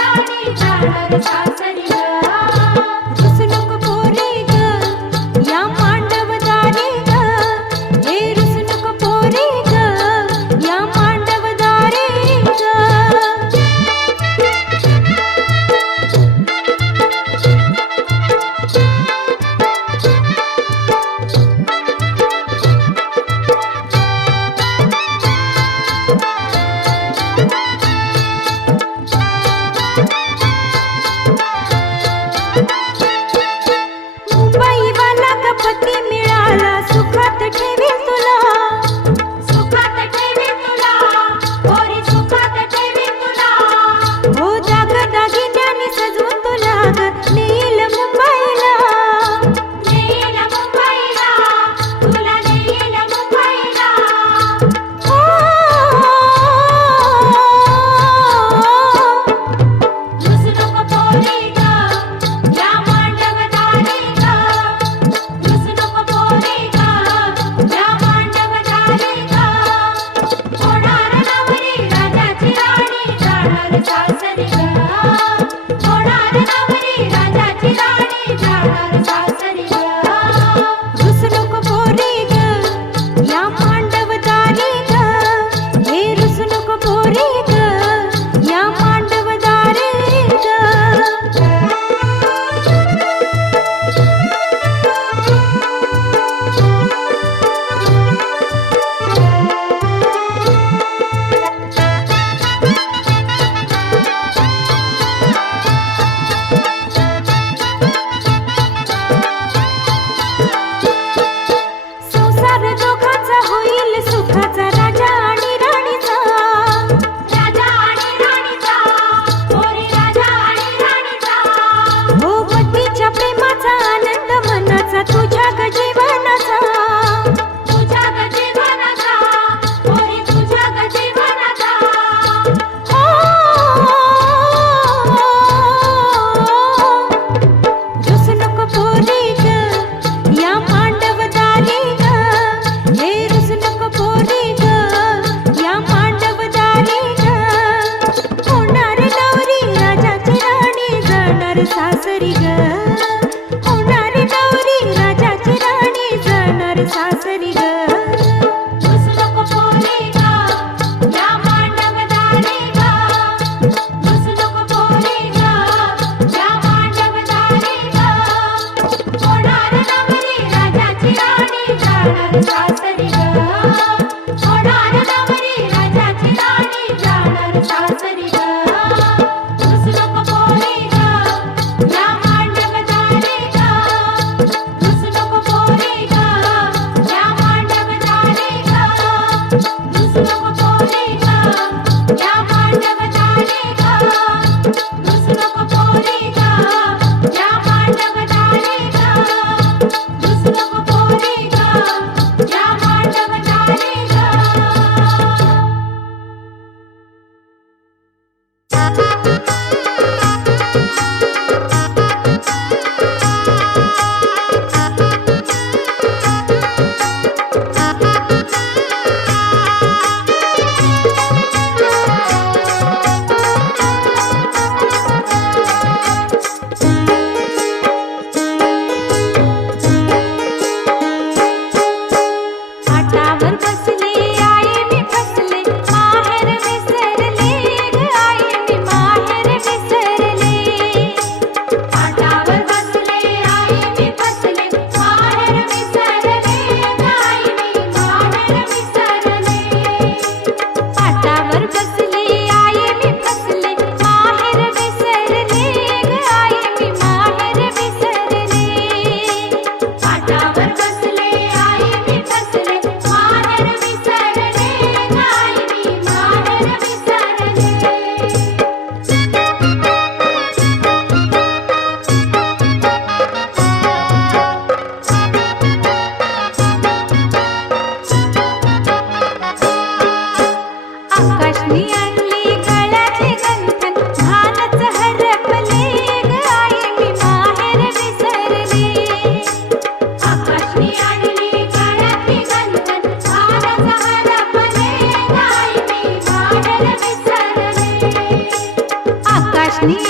राणी जाणार सासरी ग. रुसू नको पोरी ग या मांडवदारी ग, हे रुसू नको पोरी ग या मांडवदारी ग. मुंबईवाला गपती मिळाला सुखात ठेवी तुला, सुखात ठेवी तुला, पोरी सुखात ठेवी तुला. हो दागिन्याने सजवून तुला ग नेईल मुंबईला. नेईल मुंबईला, तुला नेईल मुंबईला. हो रुसू नको पोरी ग या मांडवदारी ग. रुसू नको पोरी ग या मांडवदारी ग. होणार नवरी राजाची राणी जाणार सासरी ग. होणार नवरी राजाची राणी जाणार सासरी ग. रुसू नको पोरी ग या मांडवदारी ग, हे रुसू नको पोरी ग या मांडवदारी ग. संसार दोघांचा होईल सुखाचा राजा आणि राणीचा. राजा आणि राणीचा, पोरी राजा आणि राणीचा. हो पतीच्या प्रेमाचा आनंद मनाचा तुझ्या ग जीवनाचा. तुझ्या ग जीवनाचा, पोरी तुझ्या ग जीवनाचा. हो रुसू नको पोरी ग या मांडवदारी ग, हे रुसू नको पोरी ग या मांडवदारी ग. होणार नवरी राजाची राणी जाणार सासरी ग. होणार नवरी राजाची राणी जाणार सासरी ग. रुसू नको पोरी ग या मांडवदारी ग. रुसू नको पोरी ग या मांडवदारी ग. होणार नवरी राजाची राणी जाणार सासरी ग. होणार नवरी राजाची राणी जाणार सासरी ग. रुसू नको पोरी ग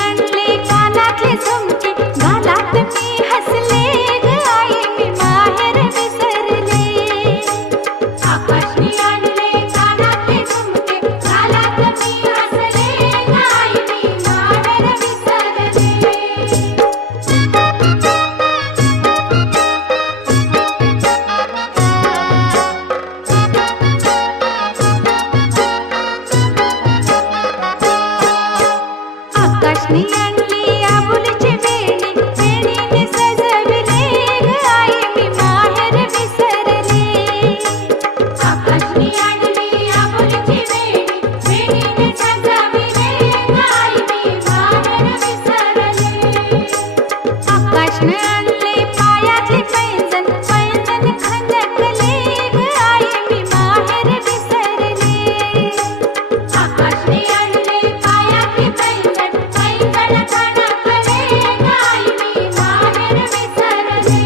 आणले कानातले झुमके गालात मी हसले ग आई मी माहेर विसरले आकाशने आणले कानातले झुमके गालात मी हसले आई मी माहेर विसरले आकाशने आणली आबुलची वेणी वेणीने सजविले ग आई मी माहेर विसरले आकाशने आणली आबुलची वेणी वेणीने सजविले आई मी माहेर विसरले आकाशने आणले पायातले पैंजण पैंजण खनकले ग आई मी माहेर विसरले आकाशने आणले पायातले पैंजण पैंजण खणकले आई मी माहेर विसरले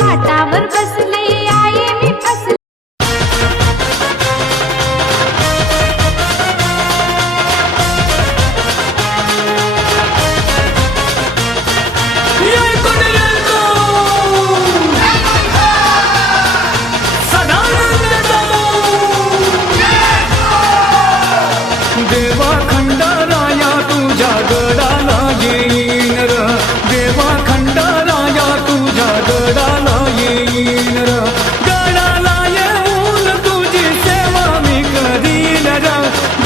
पाटावर बसले आई मी फसले देवा खंडाराया तुझ्या गडाला येईन र देवा खंडाराया तुझ्या गडाला येईन र गडाला येऊन तुझी सेवा मी करीन र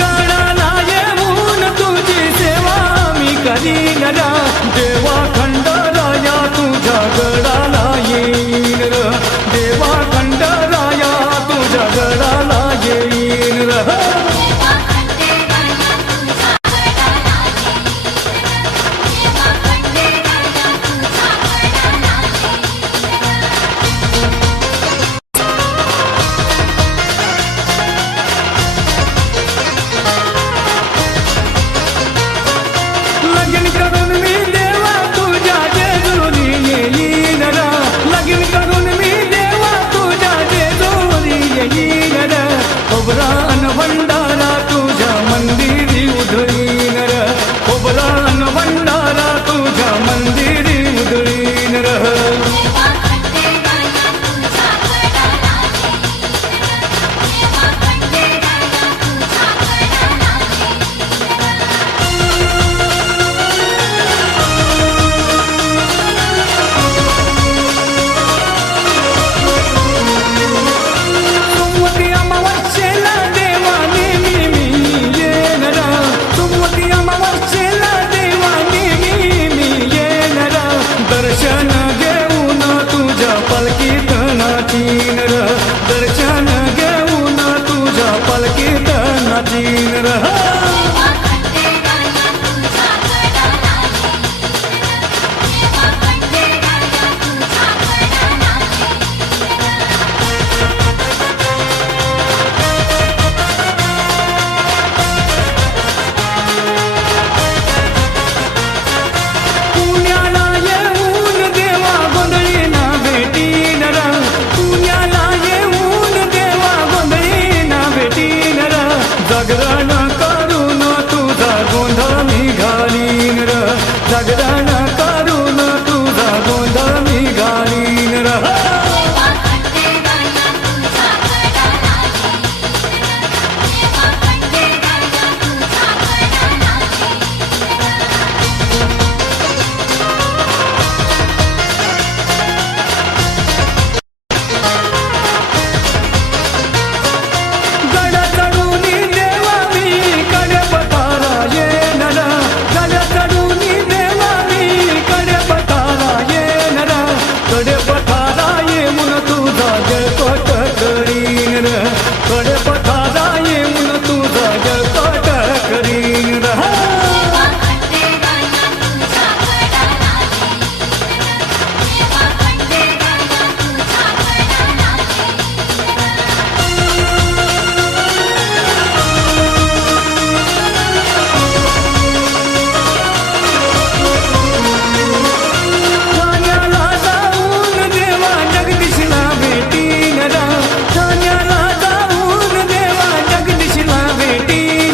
गडाला येऊन तुझी सेवा मी करीन र देवा खंडाराया तुझ्या गडाला येईन र देवा खंडाराया तुझ्या गडाला येईन र लगीन करून मी देवा तुझ्या जेजुरी येईन र लगीन करून मी देवा तुझ्या जेजुरी येईन र खोबरा अन भंडारा तुझ्या मंदिरी उधळीन र खोबरा अन भंडारा तुझ्या मंदिरी उधळीन र सोमवती अमावस्येला देवाने मी येन र सोमवती अमावस्येला देवाने मी येन र दर्शन घेऊन तुझ्या पालखीत नाचीन र दर्शन घेऊन तुझ्या पालखीत नाचीन र पुण्याला येऊन देवा गोंधळीना भेटीन र पुण्याला येऊन देवा गोंधळीना भेटीन र जागरण करून तुझा गोंधळ मी घालीन र जागरण